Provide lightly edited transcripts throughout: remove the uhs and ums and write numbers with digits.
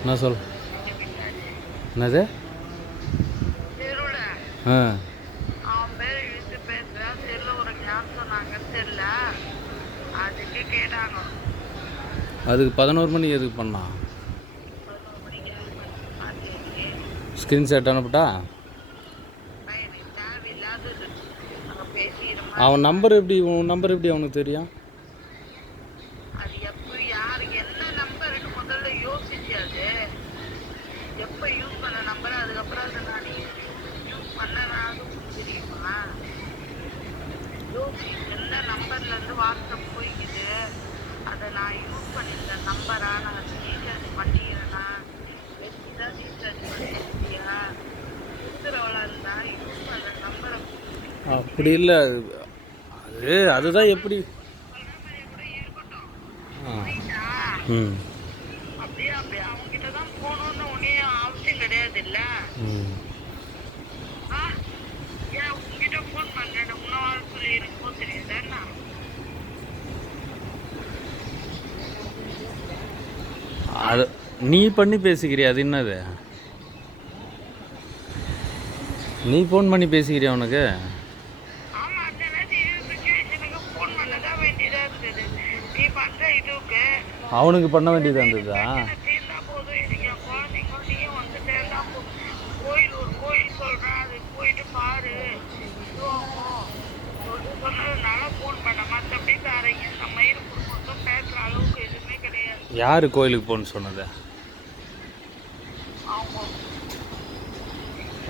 என்ன சொல் என்னது ஆ அவன் பேர் இழுத்து பேசுறான் தெரியல ஒரு ஞாபகம் சொன்னாங்கன்னு தெரியல அதுக்கு கேட்டாங்க அதுக்கு 11 மணிக்கு எதுக்கு பண்ணான் 11 மணிக்கு யார் பண்ணி ஸ்க்ரீன்ஷாட் அனுப்பிட்டா எனக்கு தேவையில்லாதது அங்கே பேசிடுமா அவன் நம்பர் எப்படி உன் நம்பர் எப்படி அவனுக்கு தெரியும் அது எப்போ யார் என்ன நம்பருன்னு முதல்ல யோசிச்சாது எப்போ யூஸ் பண்ண நம்பர் அதுக்கப்புறம் அதை நான் யூஸ் பண்ணனாலும் தெரியுமா யோசி எந்த நம்பர்லேருந்து வாட்ஸ்அப் போய்க்குது அதை நான் யூஸ் பண்ணியிருந்தேன் நம்பரா நான் ரீசார்ஜ் பண்ணிக்கிறேன்னா வச்சு தான் ரீசார்ஜ் பண்ணியா இருக்கிறவளா இருந்தா யூஸ் பண்ணுற நம்பரை அப்படி இல்லை அதுதான் எப்படி கூட இருக்கட்டும் ஆ ரைட்டா ம் அப்படியே அவங்ககிட்ட தான் போகணுன்னு ஒன்றே அவசியம் கிடையாது இல்லை ம் ஆ ஏன் உங்ககிட்ட ஃபோன் பண்ணுறேன் உன்னவாறு சொல்லி எனக்கு போக தெரியுதாண்ணா அது நீ பண்ணி பேசிக்கிறியா அது என்னது நீ ஃபோன் பண்ணி பேசிக்கிறியா உனக்கு ஆமா அந்த நேரத்தில் சுச்சுவேஷனுக்கு ஃபோன் பண்ணதான் வேண்டியதா இருந்தது நீ பண்ற இதுக்கு அவனுக்கு பண்ண வேண்டியதாக இருந்ததா சேர்ந்தா போதும் எனக்கு என் குழந்தைங்க நீயும் வந்து சேர்ந்தா கோயில் ஒரு கோயில் சொல்றேன் அது போயிட்டு பாரு இதுவாகும் சொன்னதுனால ஃபோன் பண்ண மற்றபடி தரீங்க நம்ம இரு குடும்பத்தும் பேசுற அளவுக்கு எதுவுமே கிடையாது யார் கோயிலுக்கு போகணுன்னு சொன்னது அவங்க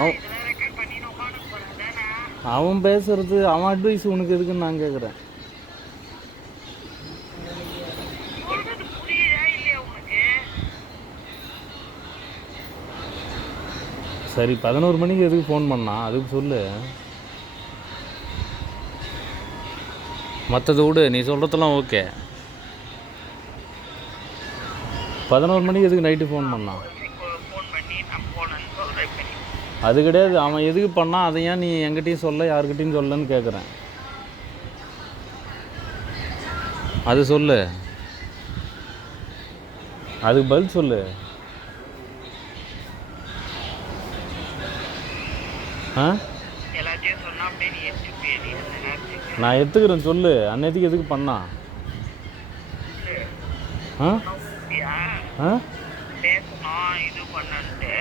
அவன் இதெல்லாம் ரெக்கார்ட் பண்ணி நான் உட்காந்து போறேன் தானே அவன் பேசுறது அவன் அட்வைஸ் உனக்கு எதுக்குன்னு நான் கேட்குறேன் சொல்றது புரியுதா இல்லையா உனக்கு சரி 11 மணிக்கு எதுக்கு ஃபோன் பண்ணான் அதுக்கு சொல்லு மற்றதை விடு நீ சொல்கிறதெல்லாம் ஓகே 11 மணிக்கு எதுக்கு நைட்டு ஃபோன் பண்ணான் ஃபோன் பண்ணி நான் போனேன்னு சொல்றேன் இப்ப நீ. அது கிடையாது அவன் எதுக்கு பண்ணான் அதை ஏன் நீ என்கிட்டையும் சொல்ல யார்கிட்டையும் சொல்லன்னு கேட்குறேன் அது சொல்லு அதுக்கு பதில் சொல்லு ஆ எல்லாத்தையும் சொன்னா அப்படியே நீ எடுத்துப்பியே நீ அந்த நேரத்துக்கு நான் எடுத்துக்கிறேன் சொல்லு அன்னைக்கு எதுக்கு பண்ணான் ஆ அப்படியா ஆ பேசணும் இது பண்ணன்ட்டு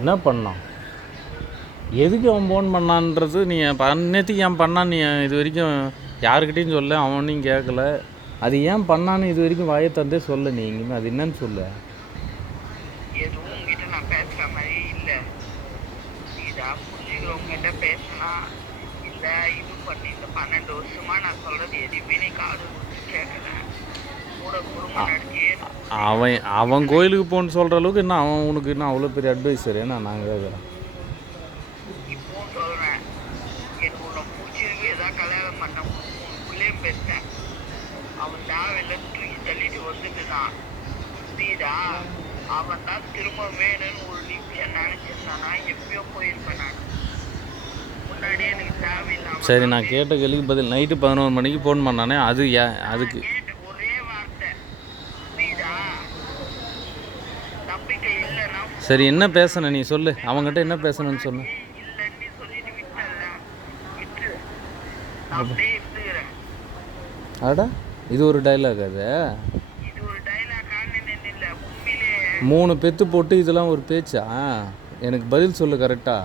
என்ன பண்ணான் எதுக்கு அவன் ஃபோன் பண்ணான்றது நீ அன்னைக்கு ஏன் பண்ணான் நீ இது வரைக்கும் யாருக்கிட்டையும் சொல்ல அவனையும் கேட்கல அது ஏன் பண்ணான்னு இது வரைக்கும் வாயை தந்தே சொல்ல நீ இங்கேயுமே அது என்னன்னு சொல்லு எதுவும் உங்ககிட்ட நான் பேசுற மாதிரி இல்லை இதா புரிஞ்சுக்கிறவங்ககிட்ட பேசினா இல்ல இது பண்ணி இந்த 12 வருஷமா நான் சொல்றது எதுவுமே நீ காது கொடுத்து கேட்கல கூட குடும்பம் நடத்தியே அவன் கோயிலுக்கு போன்னு சொல்கிற அளவுக்கு என்ன அவன் உனக்கு என்ன அவ்வளோ பெரிய அட்வைஸர் ஏன்னா நான் கேட்குறேன் இப்பவும் சொல்றேன் எனக்கு உன்னை பிடிச்சிருக்கு ஏதாவது கல்யாணம் பண்ண பிள்ளையும் பேசினேன் அவன் தேவையில்லைன்னு தூக்கி தள்ளிட்டு வந்துட்டுதான் புரியுதா அவன் தான் திரும்ப வேணும்னு ஒரு நிமிஷம் நினைச்சிருந்தானா எப்பயோ போயிருப்பேன் நான் முன்னாடியே எனக்கு தேவையில்லாம சரி நான் கேட்ட கேள்விக்கு பதில் நைட்டு 11 மணிக்கு ஃபோன் பண்ணானே அது அதுக்கு கேட்ட ஒரே வார்த்தை புரியுதா நம்பிக்கை இல்லைன்னா சரி என்ன பேசணும் நீ சொல்லு அவங்ககிட்ட என்ன பேசணும்னு சொன்ன இல்லைன்னு சொல்லிட்டு விட்டல விட்டு நான் அப்படியே இருந்துக்கிறேன் அடா இது ஒரு டைலாக் அது இது ஒரு டைலாக் ஆனேன்னு இல்லை உண்மையிலே 3 பெத்து போட்டு இதெல்லாம் ஒரு பேச்சா எனக்கு பதில் சொல்லு கரெக்டா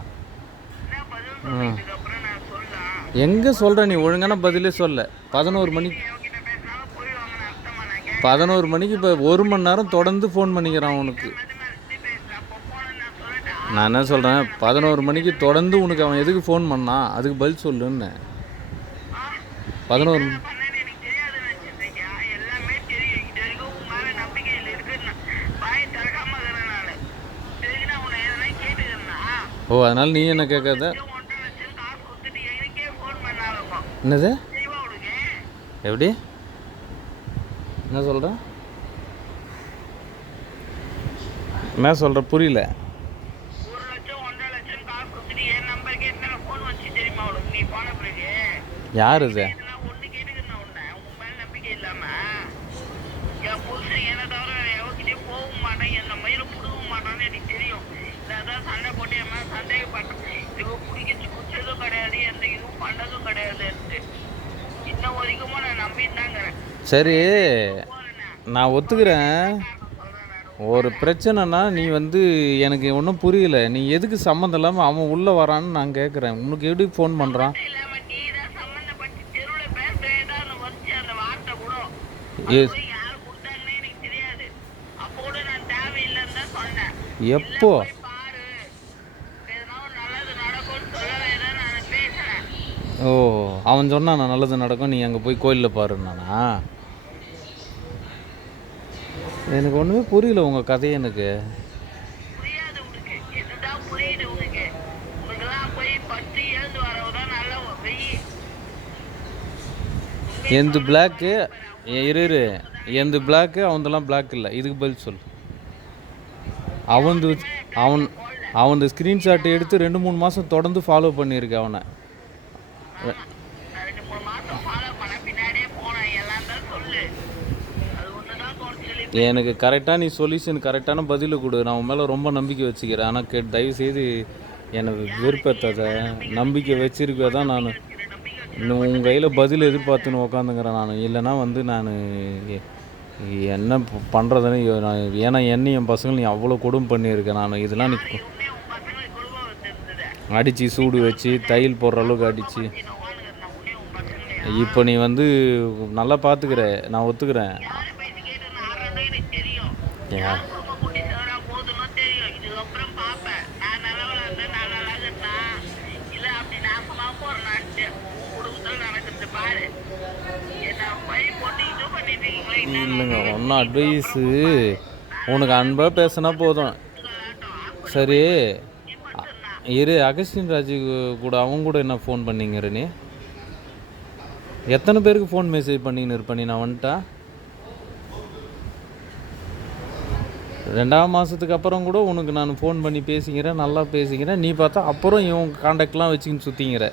என்ன பதில் சொல்றதுக்கு அப்புறம் நான் சொல்லலாம் எங்கே சொல்கிற நீ ஒழுங்கான பதிலே சொல்ல 11 மணிக்கு அவங்ககிட்ட பேசினாலும் போயிடுவாங்கன்னு அர்த்தமா நாங்க 11 மணிக்கு இப்போ 1 மணி நேரம் தொடர்ந்து ஃபோன் பண்ணிக்கிறான் உனக்கு பேசுறேன் அப்போ போனேன்னு நான் சொல்லிட்டேன் நான் என்ன சொல்கிறேன் 11 மணிக்கு தொடர்ந்து உனக்கு அவன் எதுக்கு ஃபோன் பண்ணான் அதுக்கு பதில் சொல்லுன்னு 11 பண்ணேன்னு எனக்கு தெரியாதுன்னு நினைச்சிருக்கீங்க எல்லாமே தெரியும் இது வரைக்கும் உன் மேல நம்பிக்கையில் இருக்குன்னு வாயை திறக்காம இருக்கிறேன் நான் தெரிஞ்சுன்னா உன்னை எதனா கேட்டுக்கிறேன்னா ஓ அதனால் நீ என்ன கேட்காத 1.5 லட்சம் காசு கொடுத்துட்டு எனக்கே ஃபோன் பண்ணாலும் என்னது தெய்வா உனக்கு எப்படி என்ன சொல்கிற என்ன சொல்கிற புரியல 1 லட்சம் 1.5 லட்சம் காசு கொடுத்துட்டு என் நம்பருக்கு என்ன ஃபோன் வச்சு தெரியுமா உனக்கு நீ போன பிறகு யார் இது இதெல்லாம் ஒண்ணு கேட்டுக்கிறேன் உன்னை உன் மேல நம்பிக்கை இல்லாம என்னை தவிர வேற எவகிட்டயும் போகவும் மாட்டேன், எந்த மயிலும் புடுங்கவும் மாட்டான்னு எனக்கு தெரியும். அதான் சண்டை போட்டு என் மேல சந்தேகப்பட்டேன். இவ குடிச்சதும் கிடையாது, எந்த இதுவும் பண்ணதும் கிடையாதுன்ட்டு. இன்ன வரைக்கும் நான் நம்பிட்டு தாங்கிறேன். சரி நான் ஒத்துக்கிறேன். ஒரு பிரச்சனைனா நீ வந்து எனக்கு ஒன்றும் புரியல, நீ எதுக்கு சம்மந்தம் இல்லாமல் அவன் உள்ளே வரான்னு நான் கேட்குறேன். உனக்கு எப்படி ஃபோன் பண்ணுறான்? இல்லாம நீ தான் சம்பந்தப்பட்டு தெருவில் பேசுறேன்னு வந்துச்சு அந்த வார்த்தை கூட. எஸ் யாரு கொடுத்தாங்கன்னு எனக்கு தெரியாது. அப்போ கூட நான் தேவையில்லைன்னு தான் சொன்னேன். எப்போ? போய் பாரு, எதனா ஒரு நல்லது நடக்கும்னு சொல்லவே தான் நான் பேசுறேன். ஓ, அவன் சொன்னான் நான் நல்லது நடக்கும், நீ அங்கே போய் கோயிலில் பாருன்னானா? எனக்கு ஒன்றுமே புரியல உங்கள் கதையை. எனக்கு புரியாது உனக்கு, இதுதான் புரியுது உனக்கு. உனக்குலாம் போய் பத்து எழுந்து வரவுதான் நல்ல வெயி. எந்த பிளாக்கு இரு எந்த பிளாக்கு அவன்தெல்லாம் பிளாக் இல்லை. இதுக்கு பதில் சொல். அவன் ஸ்க்ரீன்ஷாட் எடுத்து 2-3 மாதம் தொடர்ந்து ஃபாலோ பண்ணியிருக்கேன் அவனை. 2-3 மாசம் ஃபாலோ பண்ண பின்னாடியே போனேன். எல்லாம் தான் சொல்லு. அது ஒண்ணுதான் தோணுச்சு. எனக்கு கரெக்டாக நீ சொல்யூஷன் கரெக்டான பதிலை கொடு. நான் உன் மேலே ரொம்ப நம்பிக்கை வச்சுக்கிறேன். ஆனால் தயவுசெய்து எனக்கு விருப்பத்தை நம்பிக்கை வச்சிருக்க தான் நான் இன்னும் உங்கள் கையில் பதில் எதிர்பார்த்துன்னு உக்காந்துங்கிறேன். நான் இல்லைன்னா வந்து நான் என்ன பண்ணுறதுன்னு நான், ஏன்னா என்னை என் பசங்களை நீ அவ்வளோ கொடுமை பண்ணியிருக்கேன். நான் இதெல்லாம் நீ உன் பசங்களுக்கு குடும்பம் வச்சிருந்தது. அடித்து சூடு வச்சு தையல் போடுற அளவுக்கு அடித்து உன்னை உன் பசங்களை இப்போ நீ வந்து நல்லா பார்த்துக்கிற, நான் ஒத்துக்கிறேன். யாரு பேச்சு கேட்டு நான் ஆடுறதோ எனக்கு தெரியும். ஏன்? யார் குடும்பம் குட்டி சேரா போதுன்னு தெரியும். இதுக்கப்புறம் பார்ப்பேன். நான் நல்லவளா இருந்தா நான் நல்லா இருந்தா இல்ல அப்படி நாசமா போறேன்னான்ட்டு உன் குடும்பத்தில் நடக்கிறது பாரு. என்ன வழி போட்டு இது பண்ணிட்டு இருக்கீங்களே. இல்லைங்க, ஒன்றும் அட்வைஸு உனக்கு அன்பாக பேசினா போதும். சரி இரு, அகஸ்டின் ராஜு கூட அவங்க கூட என்ன ஃபோன் பண்ணிங்கிற நீ? எத்தனை பேருக்கு ஃபோன் மெசேஜ் பண்ணின்னு இருப்ப நீ? நான் வந்துட்டா 2ஆம் மாதத்துக்கு அப்புறம் கூட உனக்கு நான் ஃபோன் பண்ணி பேசிக்கிறேன், நல்லா பேசிக்கிறேன். நீ பார்த்தா அப்புறம் இவன் காண்டாக்ட்லாம் வச்சுக்கின்னு சுற்றிங்கிற.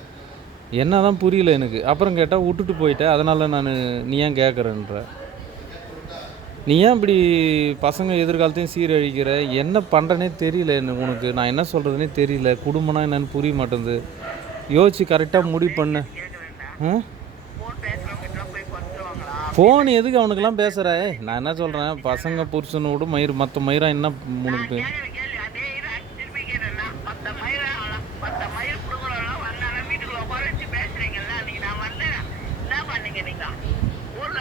என்ன தான் புரியல எனக்கு. அப்புறம் கேட்டால் விட்டுட்டு போயிட்டேன், அதனால் நான் நீ ஏன் கேட்குறேன்ற. நீ ஏன் இப்படி பசங்க எதிர்காலத்தையும் சீரழிக்கிற? என்ன பண்ணுறனே தெரியல உனக்கு. நான் என்ன சொல்கிறதுனே தெரியல. குடும்பம்னா என்னன்னு புரிய மாட்டேங்குது. யோசிச்சு கரெக்டாக முடிவு பண்ண. ஃபோன் பேசுறவங்க போய் பத்துருவாங்களா? ஃபோன் எதுக்கு அவனுக்கெல்லாம் பேசுகிற? நான் என்ன சொல்கிறேன், பசங்க புருஷனோட மற்ற மயிரா என்ன உனக்கு கேள்வி அதே திருப்பி கேட்டேன்னா 10 மயில் குடும்பம் வந்தாலும் வீட்டுக்குள்ள உட்கார வச்சு பேசுறீங்கல்ல. நீங்க நான் வந்தேன் என்ன பண்ணீங்க? நீங்க ஊர்ல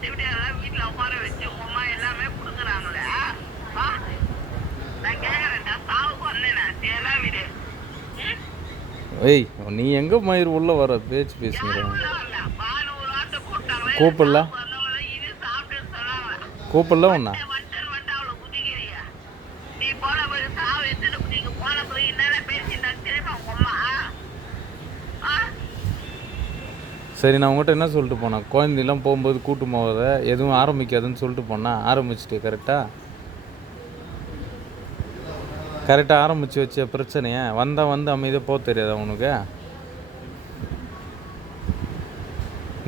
திருவிடையெல்லாம் வீட்டுல உட்கார வச்சு உங்க அம்மா எல்லாமே கொடுக்குறாங்களே. நான் கேட்கறேன்டா, சாவுக்கு வந்தேன் எல்லாம் வீடு. ஏய், நீ எங்கே மயிர் உள்ளே வர பேச்சு பேசுங்கிற? பால் ஒரு ஆட்டை போட்டாங்களே. கூப்பிடல இது சாப்பிட்டு சொன்னாங்க. கூப்பிடல ஒன்றா? வந்து அவளை குதிக்கிறியா? நீ போன போய் சாவு எடுத்துட்டு நீங்க போன போய் என்னென்ன பேசிட்டாங்க தெரியுமா உங்க அம்மா? சரி, நான் உங்கள்கிட்ட என்ன சொல்லிட்டு போனேன்? குழந்தைலாம் போகும்போது கூட்டு போகாத, எதுவும் ஆரம்பிக்காதுன்னு சொல்லிட்டு போனேன். ஆரம்பிச்சுட்டு கரெக்டாக ஆரம்பித்து வச்ச பிரச்சனையை வந்து அமைதியாக போக தெரியாதா உனக்கு?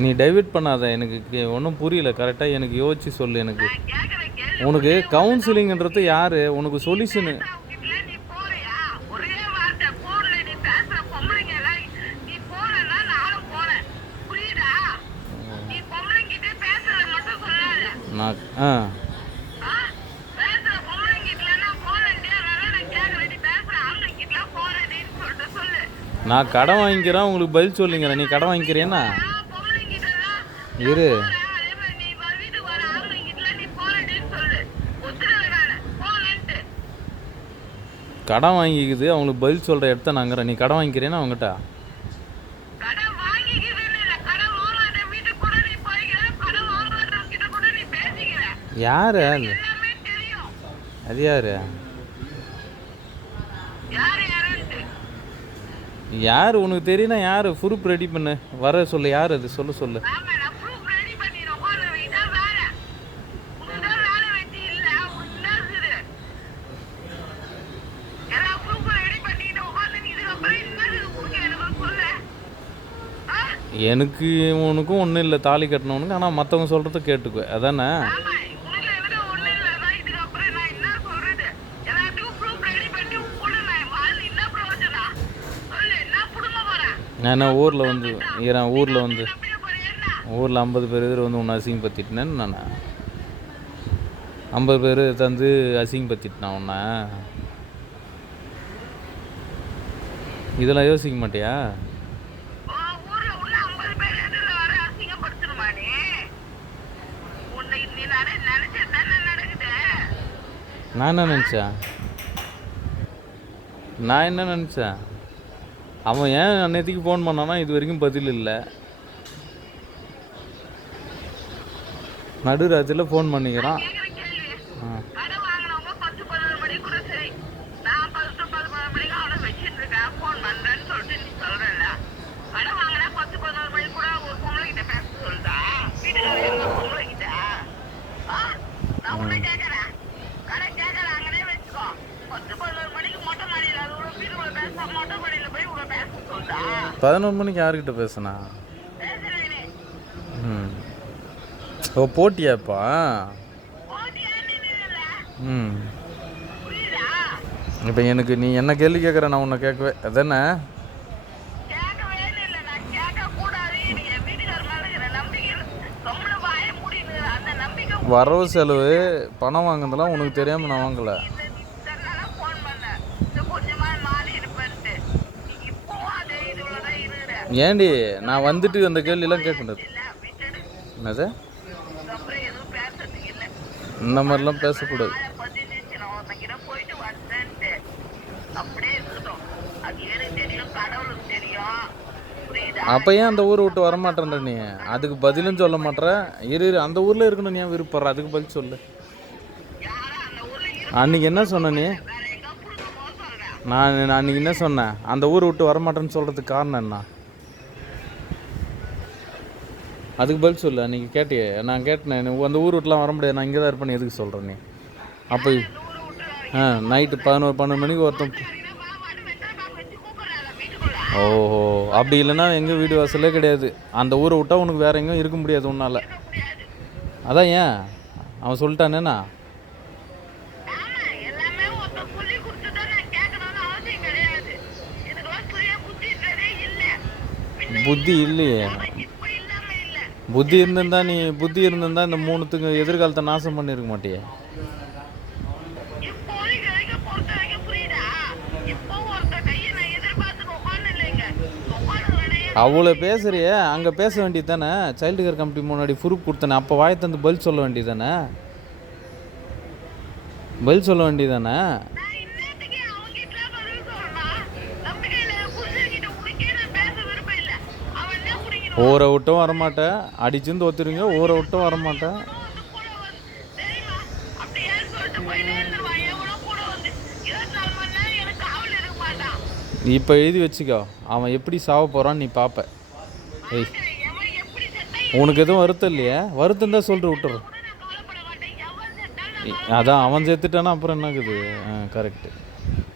நீ டைவர்ட் பண்ணாத. எனக்கு ஒன்றும் புரியல. கரெக்டாக எனக்கு யோசிச்சு சொல்லு. எனக்கு கேட்கற கேள்வி உனக்கு கவுன்சிலிங்ன்றது யார்? உனக்கு சொல்யூஷனு வீட்டுல நீ போறியா? ஒரே வார்த்தை போன்ல நீ பேசுற பொம்பளைங்க எல்லாம் நீ போனா நானும் போனேன். புரியுதா? நீ பொம்பளைங்கிட்ட பேசுறத மட்டும் சொல்லாத. நான் பேசுற பொம்பளைங்கிட்டலாம் போனேன்டே. அதனால நான் கேட்கறேன். நீ பேசுற ஆம்பளைங்கிட்ட போறேன்னு சொல்லிட்டு சொல்லு. நான் கடன் வாங்கிக்கிறேன், உங்களுக்கு பதில் சொல்லிங்கிறேன். நீ கடன் வாங்கிக்கிறேன்னா பொம்பளைங்கிட்டலாம் இரு. அதே மாதிரி நீ வீட்டுக்கு வர ஆம்பளைங்கிட்ட நீ போறேன்னு சொல்லு. ஒத்துறேன் நானு போனேன்ட்டு. கடன் வாங்கிக்குது, அவங்களுக்கு பதில் சொல்கிற இடத்த நாங்கிறேன். நீ கடன் வாங்கிக்கிறேன்னா அவங்ககிட்ட? கடன் வாங்கிக்கிறேன்னு இல்ல, கடன் வாங்காத வீட்டுக்கு கூட நீ போய்க்கிற, கடன் வாங்காதவங்க கிட்ட கூட நீ பேசிக்கிற. யார் எல்லாமே தெரியும் அது? யார் யாருன்ட்டு. யார் உனக்கு தெரியுனா யார்? ப்ரூஃப் ரெடி பண்ணு, வர சொல்லு. யார் அது? சொல்லு. ஆமா, நான் ப்ரூஃப் ரெடி பண்ணி உட்கார வைதான் வேலை. உனக்குதான் வேலை வச்சு இல்ல, உனக்கு என்ன இருக்குது? எல்லா ப்ரூஃப் ரெடி பண்ணிட்டு உட்காந்து நீ இதுக்கப்புறம் என்னது உனக்கு எனக்கு சொல்லு. எனக்கு உனக்கும் ஒன்றும் இல்லை, தாலி கட்டினவனுக்கு. ஆனால் மற்றவங்க சொல்கிறத கேட்டுக்குவேன், அதானே? ஆமா, உனக்கு எதுவும் நான் ஊரில் வந்து ஏன் ஊரில் வந்து ஊரில் 50 பேர் எதிர வந்து உன்னை அசிங்கப்படுத்திட்டேன்னு நான் 50 பேர் தந்து அசிங்கப்படுத்திட்டேன் உன்னை. இதெல்லாம் யோசிக்க மாட்டியா? நான் என்ன நினச்சேன் அவன் ஏன் அன்னைக்கு ஃபோன் பண்ணானா இது வரைக்கும் பதில் இல்லை. நடுராத்திரியில் ஃபோன் பண்ணிக்கிறான். பதினொரு மணிக்கு யார்கிட்ட பேசுனா? ஓ போட்டியாப்பா? இப்போ எனக்கு நீ என்ன கேள்வி கேட்குற, நான் உன்னை கேட்கவே அதானே? வரவு செலவு பணம் வாங்குறதெல்லாம் உனக்கு தெரியாமல் நான் வாங்கலை. ஏண்டி நான் வந்துட்டு அந்த கேள்வியெல்லாம் கேட்கக்கூடாது. என்னது இந்த மாதிரிலாம் பேசக்கூடாது. அப்போ ஏன் அந்த ஊரை விட்டு வரமாட்டேன்ற நீ? அதுக்கு பதிலும் சொல்ல மாட்டேற. அந்த ஊரில் இருக்கணும் நீ ஏன் விருப்பப்படுற? அதுக்கு பதில் சொல்லு. அன்றைக்கி என்ன சொன்ன நீ? நான் அன்றைக்கி என்ன சொன்னேன்? அந்த ஊரை விட்டு வரமாட்டேன்னு சொல்கிறதுக்கு காரணம் என்ன? அதுக்கு பதில் சொல்லு. அன்றைக்கி கேட்டியே, நான் கேட்டேன் அந்த ஊர் விட்டுலாம் வர முடியாது, நான் இங்கே தான் இருப்பேன்னு எதுக்கு சொல்கிறேன் நீ? அப்போ நைட்டு 11 மணிக்கு ஒருத்தன். ஓஹோ, அப்படி இல்லைன்னா எங்கள் வீடு வாசலே கிடையாது. அந்த ஊரை விட்டால் உனக்கு வேறு எங்கேயும் இருக்க முடியாது உன்னால். அதான் ஏன் அவன் சொல்லிட்டானேண்ணா? புத்தி இல்லையே. புத்தி இருந்திருந்தா இந்த 3த்துக்கு எதிர்காலத்தை நாசம் பண்ணியிருக்க மாட்டியே. அவ்வளோ பேசுறியே, அங்கே பேச வேண்டியது தானே? சைல்டு கேர் கமிட்டி முன்னாடி ப்ரூஃப் கொடுத்தானே, அப்போ வாயை தந்து பதில் சொல்ல வேண்டியது தானே? ஊரை விட்டும் வரமாட்டேன், அடிச்சுன்னு தோத்துருங்க. ஊரை விட்டும் வரமாட்டேன். இப்போ எழுதி வச்சுக்கோ, அவன் எப்படி சாவ போகிறான்னு நீ பார்ப்ப. ஏய், உனக்கு எதுவும் வருத்தம் இல்லையா? வருத்தம் தான் சொல்லிட்டு விட்டுரு. அதான் அவன் சேர்த்துட்டானா அப்புறம் என்னக்குது? கரெக்டு.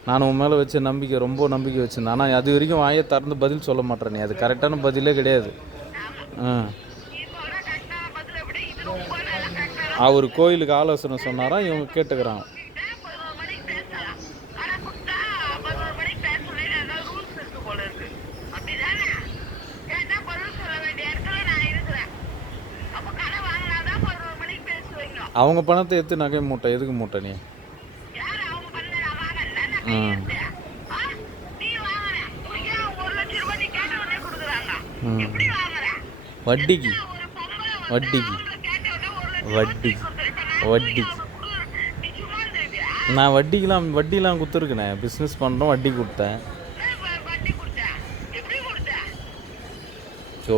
நான் உன் மேலே வச்ச நம்பிக்கை, ரொம்ப நம்பிக்கை வச்சுருந்தேன். ஆனால் அது வரைக்கும் வாயை திறந்து பதில் சொல்ல மாட்டேன். நீ அது கரெக்டான பதிலே கிடையாது. அவர் கோயிலுக்கு ஆலோசனை சொன்னாராம், இவங்க கேட்டுக்கிறாங்க. அவங்க பணத்தை எடுத்து நகை மூட்டை எதுக்கு மூட்டை நீ? வட்டிக்கு நான் வட்டிலாம் கொடுத்துருக்கேனே. பிஸ்னஸ் பண்ணுறோம், வட்டி கொடுத்தேன். ஸோ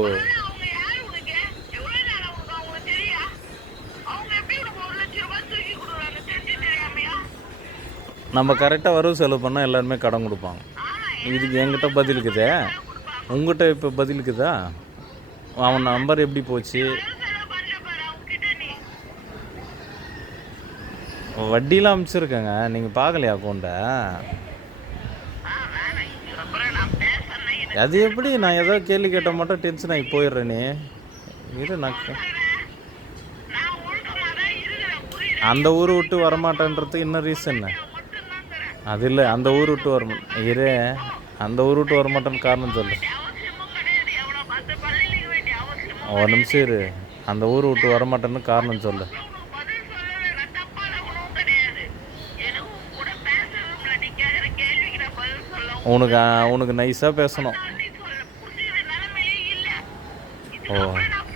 நம்ம கரெக்டாக வரவு செலவு பண்ணால் எல்லாருமே கடன் கொடுப்பாங்க. இதுக்கு என்கிட்ட பதில் இருக்குதே, உங்கள்கிட்ட இப்போ பதில் இருக்குதா? அவன் நம்பர் எப்படி போச்சு? வட்டிலாம் அமைச்சிருக்கேங்க, நீங்கள் பார்க்கலையா அக்கௌண்ட்டை? அது எப்படி? நான் ஏதோ கேள்வி கேட்ட மட்டும் டென்ஷன் ஆகி போயிடுறேனே. இரு, நான் அந்த ஊரை விட்டு வரமாட்டேன்றதுக்கு என்ன ரீசன்? அது இல்லை, அந்த ஊர் விட்டு வரமாட்டேன். அந்த ஊர் விட்டு வரமாட்டேன்னு காரணம் சொல்லு. ஒரு நிமிஷம் இரு. அந்த ஊர் விட்டு வரமாட்டேன்னு காரணம் சொல்லு. உனக்கு பதில் சொல்லல, நான் தப்பான உணவும் கிடையாது. எனக்கு உன் கூட பேசணும்ல, நீ கேட்குற கேள்விக்கு நான் பதில் சொல்லவும் உனக்கு நைஸாக பேசணும். நீ சொல்ல புரிஞ்சுக்கிற நிலைமையிலே இல்லை. ஓ இதுக்கப்புறம் நான்